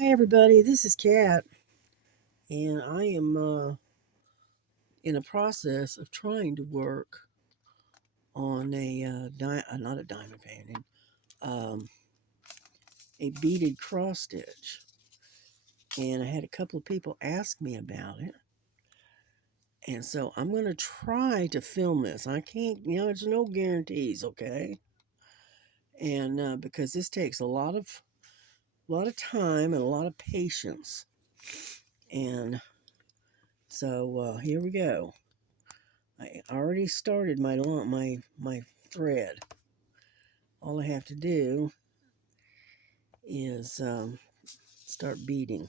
Hi everybody, this is Kat, and I am in a process of trying to work on not a diamond painting, um, a beaded cross stitch. And I had a couple of people ask me about it, and so I'm going to try to film this. I can't, there's no guarantees, okay? And because this takes a lot of time and a lot of patience, and so here we go. I already started my thread. All I have to do is start beading.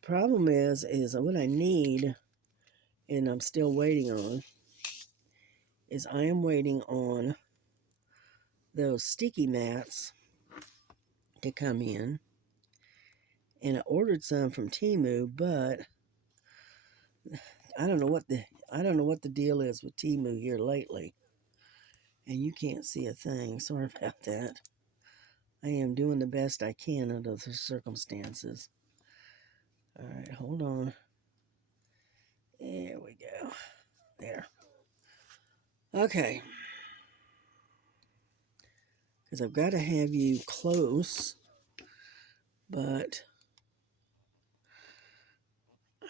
Problem is what I need, and I'm still waiting on, is I am waiting on those sticky mats to come in, and I ordered some from Temu, but I don't know what the deal is with Temu here lately, and you can't see a thing. Sorry about that. I am doing the best I can under the circumstances. All right, hold on. There we go. There. Okay. Because I've got to have you close, but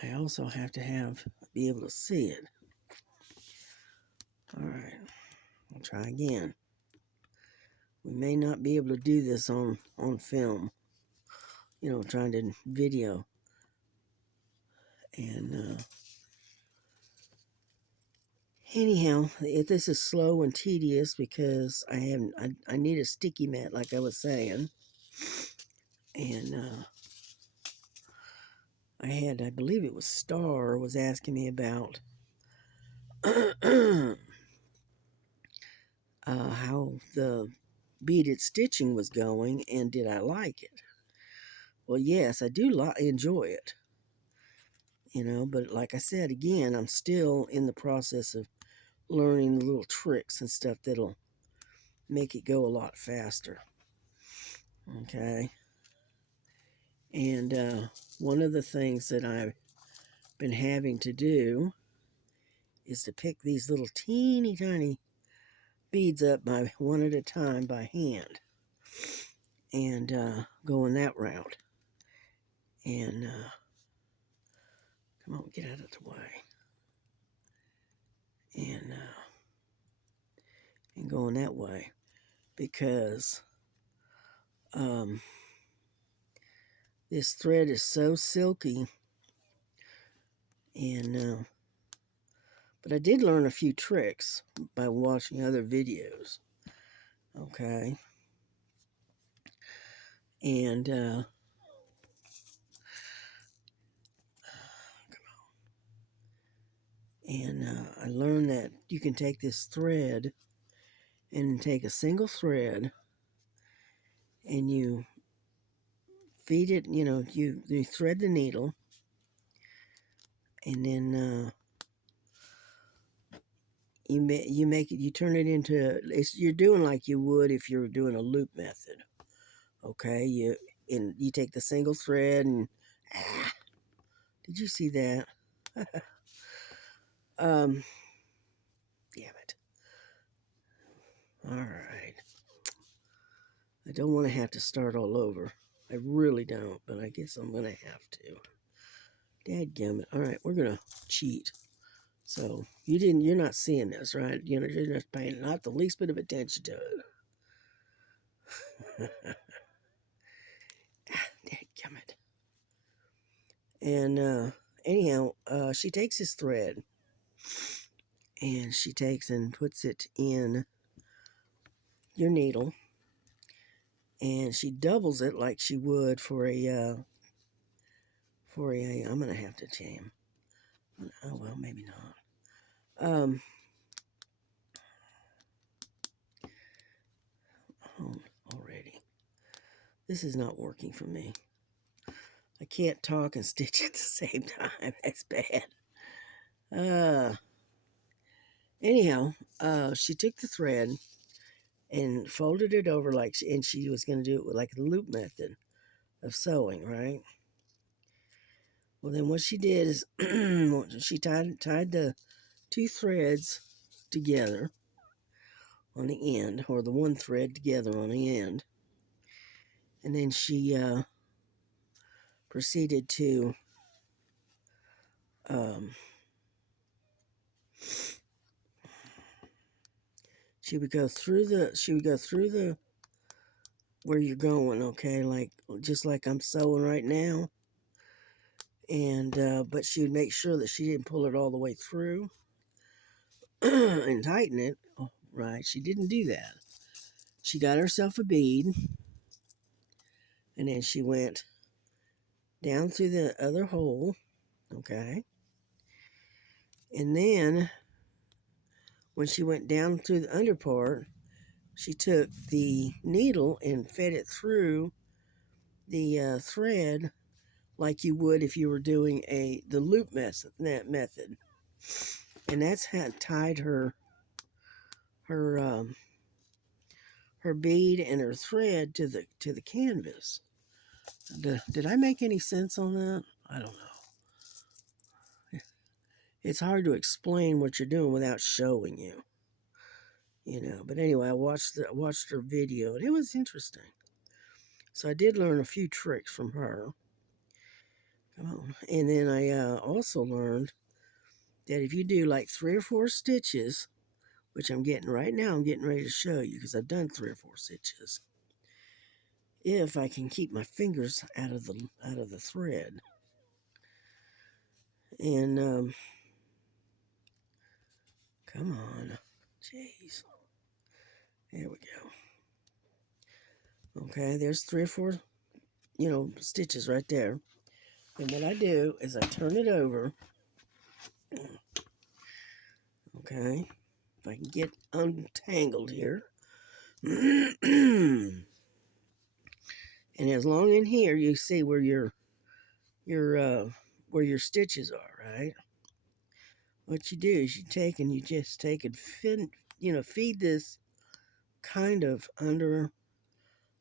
I also have to be able to see it. All right. I'll try again. We may not be able to do this on film, trying to video. And anyhow, this is slow and tedious because I need a sticky mat, like I was saying. And I believe it was Star was asking me about how the beaded stitching was going and did I like it. Well, yes, I do enjoy it, but like I said, again, I'm still in the process of learning the little tricks and stuff that'll make it go a lot faster. Okay. And one of the things that I've been having to do is to pick these little teeny tiny beads up by one at a time by hand and going that route. And come on, get out of the way. And going that way because this thread is so silky. And but I did learn a few tricks by watching other videos. Okay. And I learned that you can take this thread and take a single thread and you feed it, you thread the needle and then you turn it into, you're doing like you would if you were doing a loop method. Okay, you take the single thread and did you see that? Damn it. All right. I don't want to have to start all over. I really don't, but I guess I'm gonna have to. Dadgummit. All right, we're gonna cheat. So you're not seeing this, right? You're just paying not the least bit of attention to it. Dadgummit. And anyhow, she takes his thread and she takes and puts it in your needle and she doubles it like she would for a I'm gonna have to jam. Oh well, maybe not. Oh, already. This is not working for me. I can't talk and stitch at the same time. That's bad. Anyhow, she took the thread and folded it over and she was going to do it with like the loop method. of sewing, right? Well, then what she did is she tied the two threads together on the end, or the one thread together on the end, and then she proceeded to um, she would go through the where you're going, okay, like just like I'm sewing right now, and but she would make sure that she didn't pull it all the way through and tighten it. Oh, right, she didn't do that. She got herself a bead, and then she went down through the other hole, okay, and then when she went down through the under part, she took the needle and fed it through the thread like you would if you were doing the loop method, and that's how tied her her bead and her thread to the canvas. Did I make any sense on that? I don't know. It's hard to explain what you're doing without showing you, you know. But anyway, I watched her video, and it was interesting. So I did learn a few tricks from her. Come on. And then I also learned that if you do like 3 or 4 stitches, which I'm getting right now, I'm getting ready to show you because I've done 3 or 4 stitches. If I can keep my fingers out of the thread, and come on, jeez, there we go. Okay, there's 3 or 4, stitches right there. And what I do is I turn it over. Okay, if I can get untangled here. And as long in here, you see where where your stitches are, right? What you do is you just take and feed this kind of under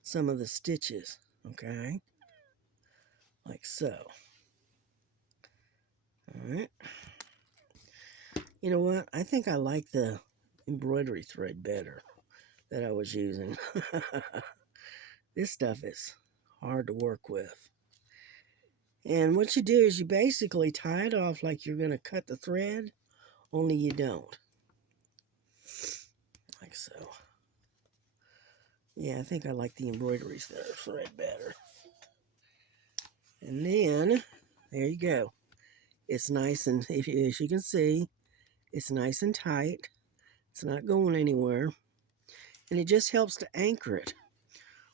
some of the stitches, okay? Like so. All right. You know what? I think I like the embroidery thread better that I was using. This stuff is hard to work with. And what you do is you basically tie it off like you're going to cut the thread, only you don't. Like so. Yeah, I think I like the embroidery thread better. And then, there you go. It's nice and, as you can see, it's nice and tight. It's not going anywhere. And it just helps to anchor it.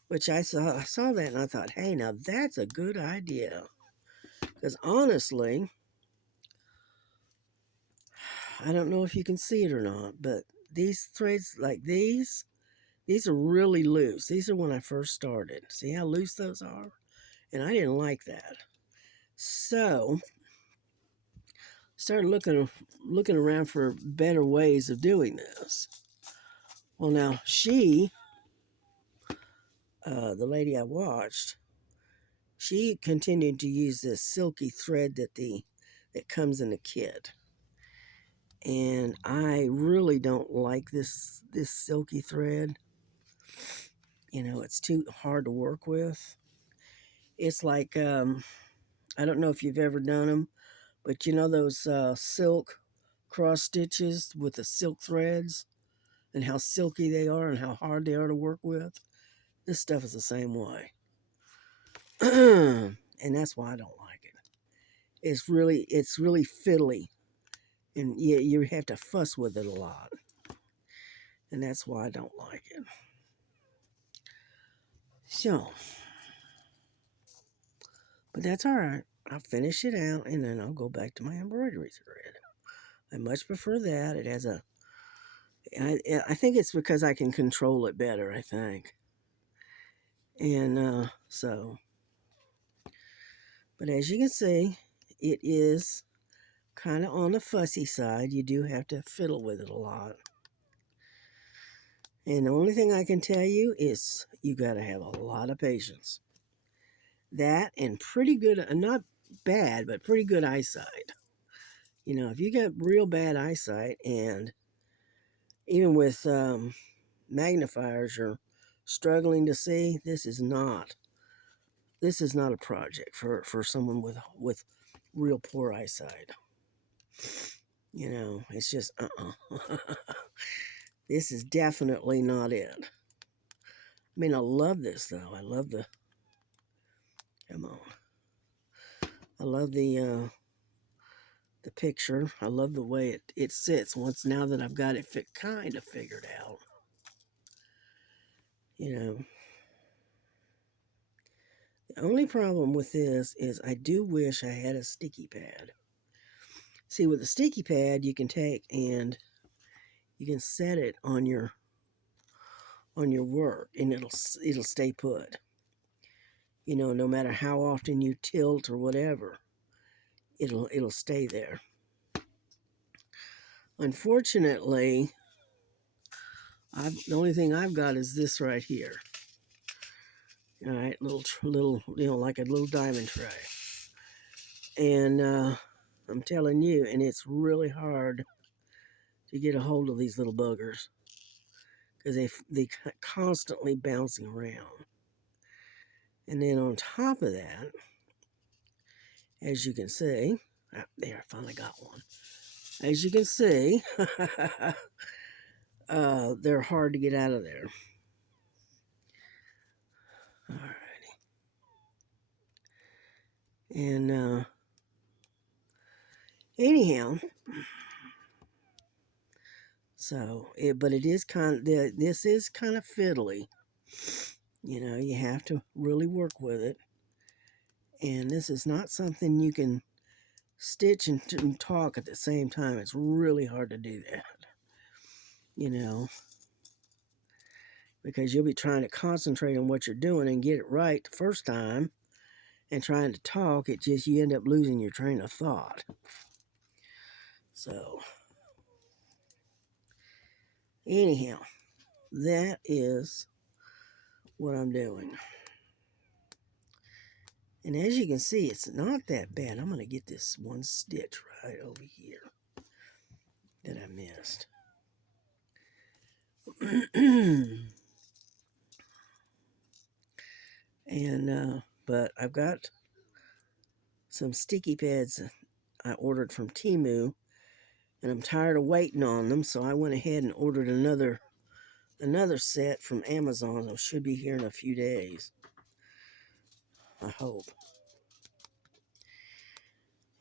Which I saw that and I thought, hey, now that's a good idea. Because honestly, I don't know if you can see it or not, but these threads like these are really loose. These are when I first started. See how loose those are? And I didn't like that. So, started looking around for better ways of doing this. Well, now the lady I watched, she continued to use this silky thread that comes in the kit. And I really don't like this silky thread. You know, it's too hard to work with. It's like I don't know if you've ever done them, but you know those silk cross stitches with the silk threads and how silky they are and how hard they are to work with. This stuff is the same way. And that's why I don't like it. It's really fiddly, and you have to fuss with it a lot. And that's why I don't like it. So, but that's all right. I'll finish it out and then I'll go back to my embroidery thread. I much prefer that. It has I think it's because I can control it better, I think. And so, but as you can see, it is kind of on the fussy side. You do have to fiddle with it a lot. And the only thing I can tell you is you got to have a lot of patience. That and pretty good, not bad, but pretty good eyesight. You know, if you got real bad eyesight, and even with magnifiers, you're struggling to see, this is not a project for someone with real poor eyesight. You know, it's just This is definitely not it. I mean, I love this though. I love the come on. I love the picture. I love the way it sits. Once now that I've got it kind of figured out, you know. The only problem with this is I do wish I had a sticky pad. See, with a sticky pad, you can take and you can set it on your work, and it'll stay put. You know, no matter how often you tilt or whatever, it'll stay there. Unfortunately, the only thing I've got is this right here. All right, little, like a little diamond tray. And I'm telling you, and it's really hard to get a hold of these little buggers because they constantly bouncing around. And then on top of that, as you can see, there, I finally got one. As you can see, they're hard to get out of there. Alrighty. And anyhow, so but it is this is kind of fiddly. You know, you have to really work with it. And this is not something you can stitch and talk at the same time. It's really hard to do that. You know, because you'll be trying to concentrate on what you're doing and get it right the first time, and trying to talk, you end up losing your train of thought. So anyhow, that is what I'm doing. And as you can see, it's not that bad. I'm going to get this one stitch right over here that I missed. And but I've got some sticky pads I ordered from Temu, and I'm tired of waiting on them, so I went ahead and ordered another set from Amazon. It should be here in a few days, I hope.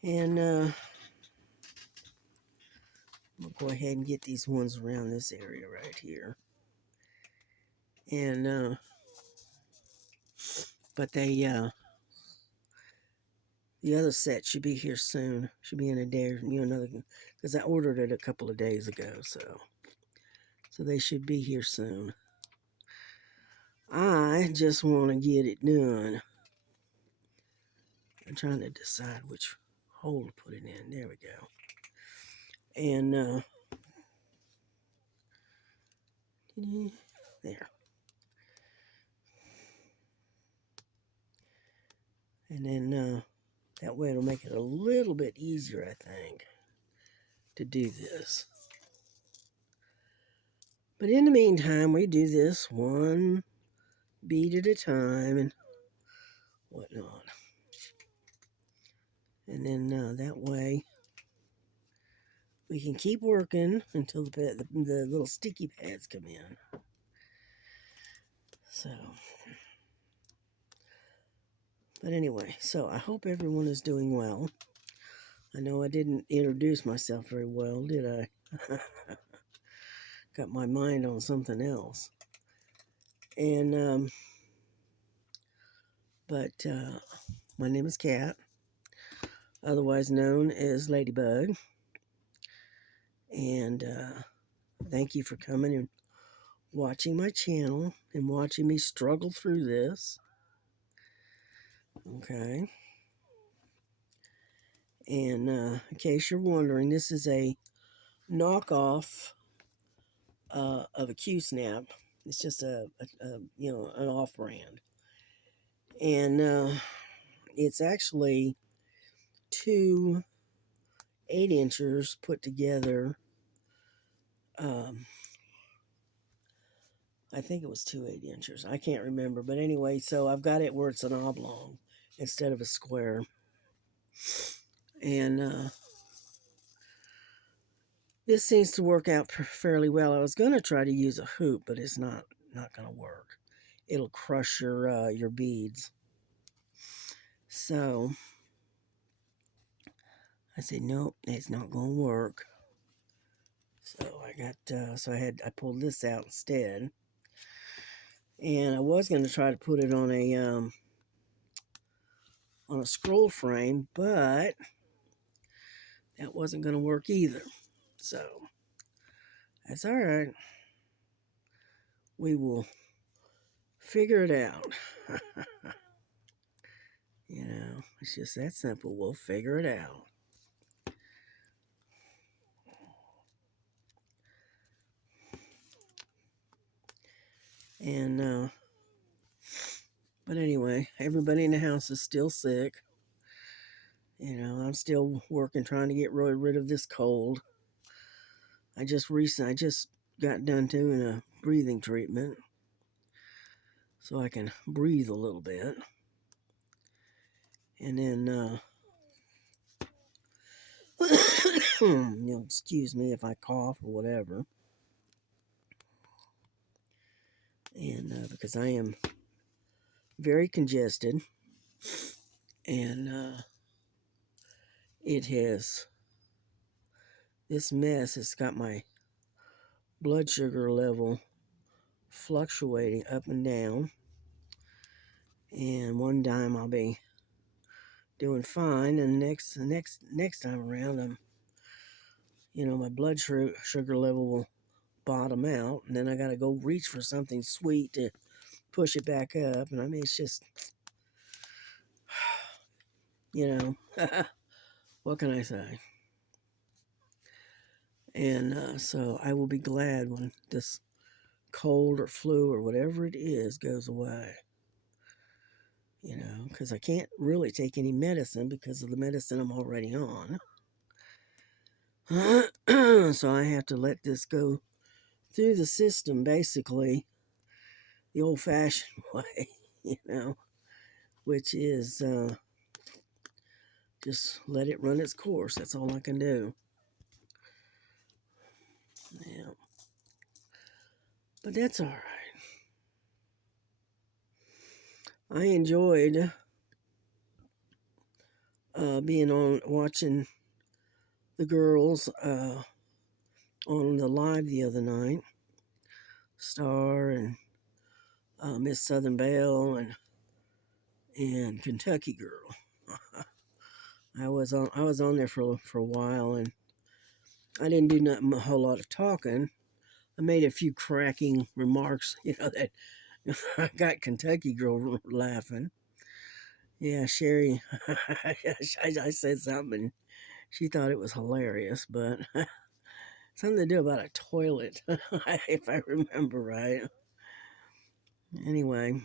And I'll go ahead and get these ones around this area right here. And but the other set should be here soon. Should be in a day or another, because I ordered it a couple of days ago, so they should be here soon. I just want to get it done. I'm trying to decide which hole to put it in. There we go. And there. And then that way it'll make it a little bit easier, I think, to do this. But in the meantime, we do this one bead at a time and whatnot. And then that way we can keep working until the little sticky pads come in. So, but anyway, so I hope everyone is doing well. I know I didn't introduce myself very well, did I? Got my mind on something else. And but my name is Kat, otherwise known as Ladybug. And thank you for coming and watching my channel and watching me struggle through this. Okay. And in case you're wondering, this is a knockoff of a Q-snap. It's just an off-brand. And it's actually two 8-inchers put together. I think it was two 8-inchers. I can't remember. But anyway, so I've got it where it's an oblong instead of a square. And this seems to work out fairly well. I was going to try to use a hoop, but it's not going to work. It'll crush your beads. So I said, nope, it's not going to work. So I pulled this out instead. And I was going to try to put it on a scroll frame, but that wasn't going to work either. So that's all right. We will figure it out. It's just that simple. We'll figure it out. And but anyway, everybody in the house is still sick. I'm still working, trying to get rid of this cold. I just got done doing a breathing treatment, so I can breathe a little bit. And then, excuse me if I cough or whatever. And because I am very congested, and this mess has got my blood sugar level fluctuating up and down. And one time I'll be doing fine, and next time around, my blood sugar level will bottom out, and then I gotta go reach for something sweet to push it back up. And I mean, it's just, what can I say? And so I will be glad when this cold or flu or whatever it is goes away. Because I can't really take any medicine because of the medicine I'm already on. So I have to let this go through the system, basically, the old-fashioned way, which is just let it run its course. That's all I can do. Yeah. But that's all right. I enjoyed watching the girls on the live the other night. Star and Miss Southern Belle and Kentucky Girl. I was on there for a while, and I didn't do a whole lot of talking. I made a few cracking remarks, that I got Kentucky Girl laughing. Yeah, Sherry, I said something. She thought it was hilarious, but something to do about a toilet, if I remember right. Anyway,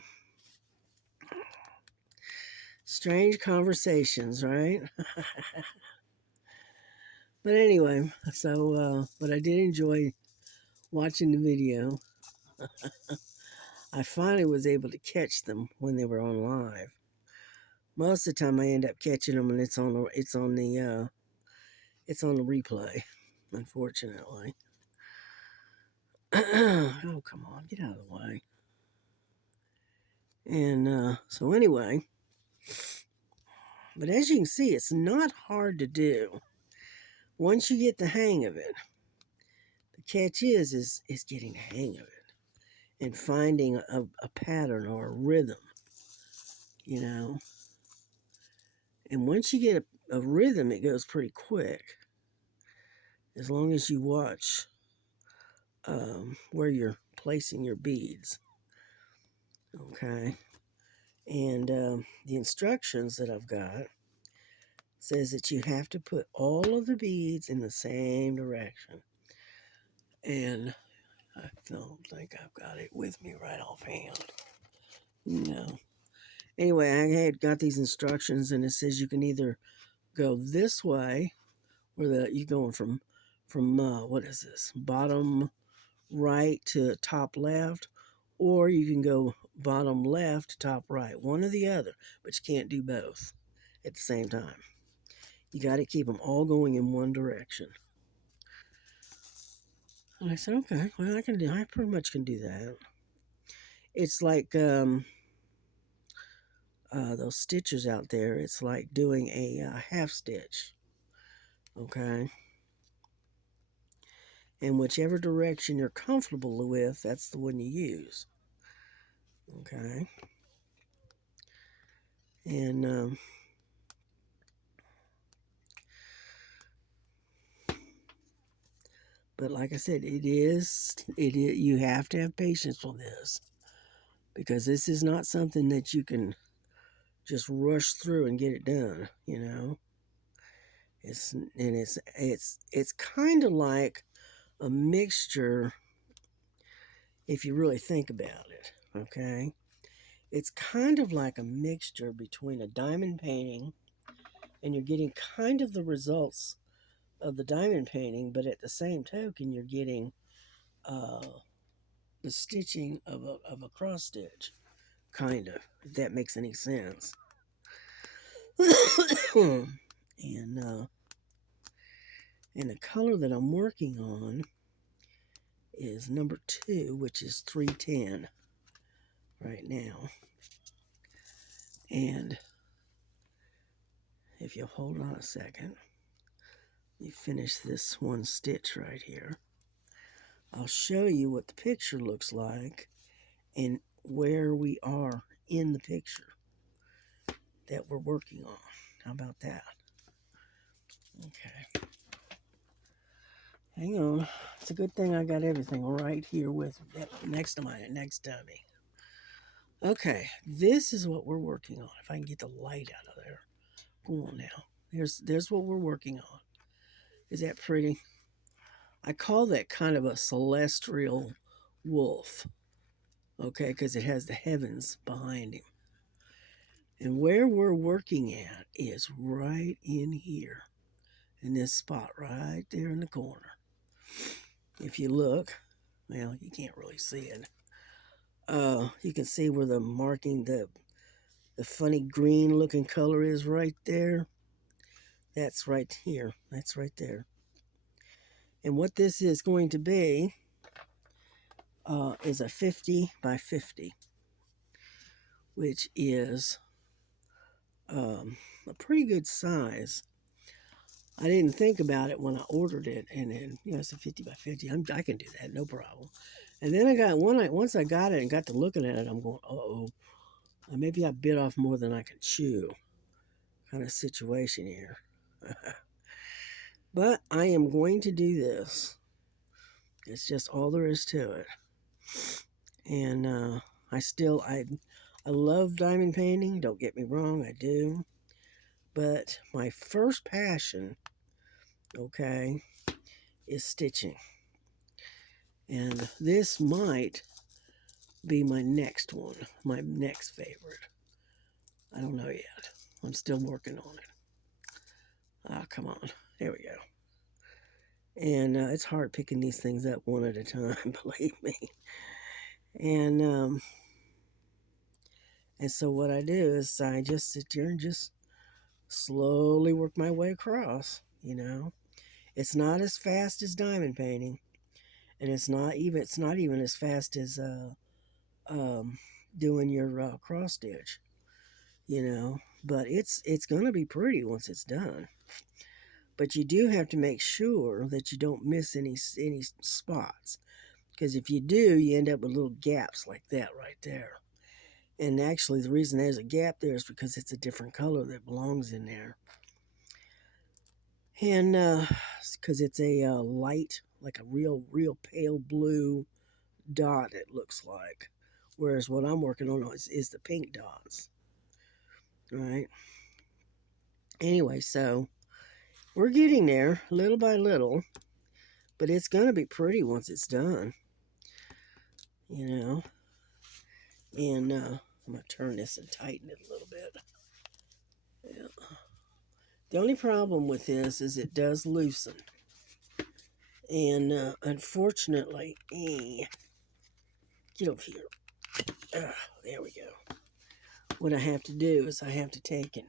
strange conversations, right? But anyway, but I did enjoy watching the video. I finally was able to catch them when they were on live. Most of the time, I end up catching them, and it's on the replay, unfortunately. Oh, come on, get out of the way. And so anyway, but as you can see, it's not hard to do once you get the hang of it. The catch is getting the hang of it and finding a pattern or a rhythm, And once you get a rhythm, it goes pretty quick. As long as you watch where you're placing your beads. Okay. And the instructions that I've got says that you have to put all of the beads in the same direction. And I don't think I've got it with me right offhand. No. Anyway, I had got these instructions, and it says you can either go this way, where you going from what is this, bottom right to top left, or you can go bottom left to top right, one or the other, but you can't do both at the same time. You got to keep them all going in one direction. And I said, okay, well, I pretty much can do that. It's like those stitches out there. It's like doing a half stitch, okay? And whichever direction you're comfortable with, that's the one you use, okay? And but like I said, you have to have patience with this, because this is not something that you can just rush through and get it done, you know. It's kind of like a mixture, if you really think about it, okay? It's kind of like a mixture between a diamond painting, and you're getting kind of the results of the diamond painting, but at the same token, you're getting uh, the stitching of a cross stitch, kind of, if that makes any sense. and and the color that I'm working on is number 2, which is 310 right now. And if you'll hold on a second, you finish this one stitch right here. I'll show you what the picture looks like and where we are in the picture that we're working on. How about that? Okay. Hang on. It's a good thing I got everything right here next to me. Okay, this is what we're working on. If I can get the light out of there. Go on now. There's what we're working on. Is that pretty? I call that kind of a celestial wolf. Okay, because it has the heavens behind him. And where we're working at is right in here, in this spot right there in the corner. If you look, well, you can't really see it. You can see where the marking, the funny green looking color is right there. That's right here. That's right there. And what this is going to be is a 50 by 50, which is a pretty good size. I didn't think about it when I ordered it, and then it's a 50 by 50. I can do that, no problem. And then once I got it and got to looking at it, I'm going, uh-oh, maybe I bit off more than I can chew, kind of situation here. But I am going to do this. It's just all there is to it. And I love diamond painting. Don't get me wrong, I do. But my first passion, okay, is stitching. And this might be my next one, my next favorite. I don't know yet. I'm still working on it. Come on. There we go. And it's hard picking these things up one at a time, believe me. And so what I do is I just sit there and just slowly work my way across, It's not as fast as diamond painting, and it's not even as fast as doing your cross stitch, But it's gonna be pretty once it's done. But you do have to make sure that you don't miss any spots, because if you do, you end up with little gaps like that right there. And actually, the reason there's a gap there is because it's a different color that belongs in there. And because it's a light, like a real pale blue dot, it looks like. Whereas what I'm working on is the pink dots. All right. Anyway, so we're getting there little by little, but it's going to be pretty once it's done. And I'm going to turn this and tighten it a little bit. Yeah. The only problem with this is it does loosen. And unfortunately, get over here. There we go. What I have to do is I have to take and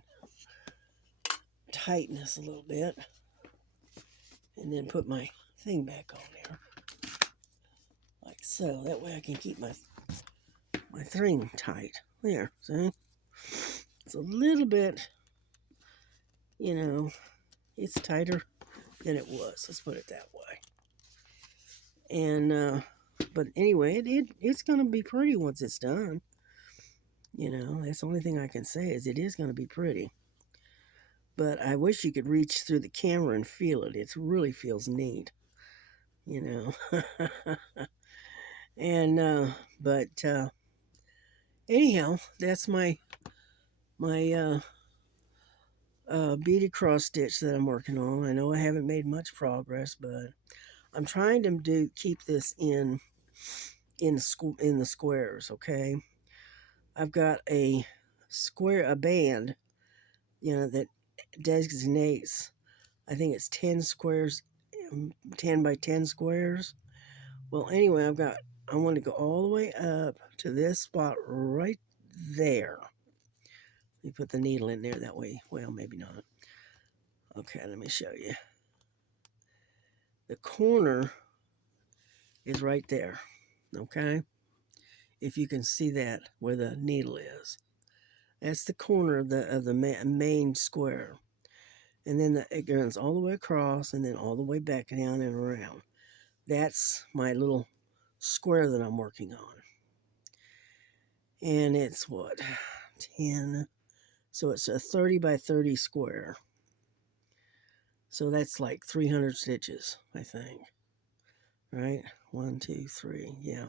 tighten this a little bit. And then put my thing back on there. Like so. That way I can keep my thing tight. There, see? It's a little bit, you know, it's tighter than it was. Let's put it that way. And, but anyway, it's going to be pretty once it's done. You know, that's the only thing I can say is it is going to be pretty. But I wish you could reach through the camera and feel it. It really feels neat, you know. And, but, anyhow, that's my beaded cross stitch that I'm working on. I know I haven't made much progress, but I'm trying to keep this in the squares. Okay, I've got a band, you know, that designates. I think it's 10 squares, 10 by 10 squares. Well, anyway, I want to go all the way up to this spot right there. Let me put the needle in there that way. Well, maybe not. Okay, let me show you. The corner is right there, okay? If you can see that, where the needle is. That's the corner of the main square. And then it goes all the way across and then all the way back down and around. That's my little square that I'm working on. And it's what? 10. So it's a 30 by 30 square. So that's like 300 stitches, I think. Right? 1, 2, 3. Yeah.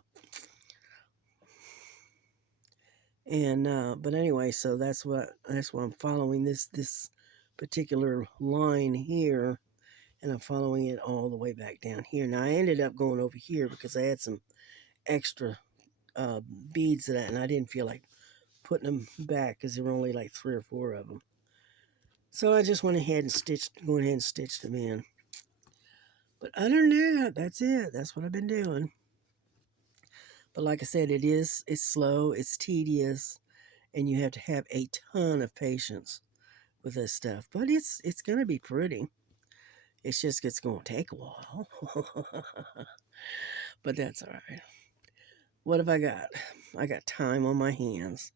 And but anyway, so that's what I'm following this particular line here, and I'm following it all the way back down here. Now I ended up going over here because I had some extra beads and I didn't feel like putting them back because there were only like 3 or 4 of them. So I just went ahead and stitched them in. But other than that, that's it. That's what I've been doing. But like I said, it's slow, it's tedious, and you have to have a ton of patience with this stuff. But it's going to be pretty. It's going to take a while. But that's all right. What have I got? I got time on my hands.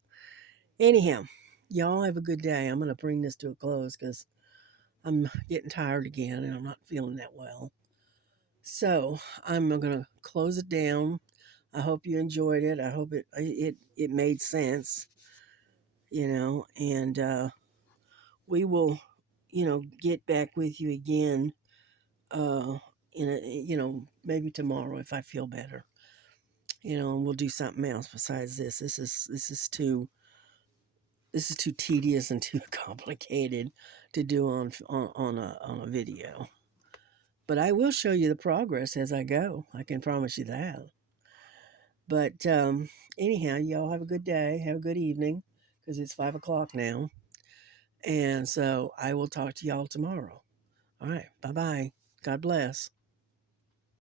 Anyhow, y'all have a good day. I'm going to bring this to a close because I'm getting tired again and I'm not feeling that well. So I'm going to close it down. I hope you enjoyed it. I hope it made sense, you know, and we will, you know, get back with you again, you know, maybe tomorrow if I feel better, you know, and we'll do something else besides this. This is too tedious and too complicated to do on a video. But I will show you the progress as I go. I can promise you that. But anyhow, y'all have a good day. Have a good evening because it's 5 o'clock now. And so I will talk to y'all tomorrow. All right. Bye-bye. God bless.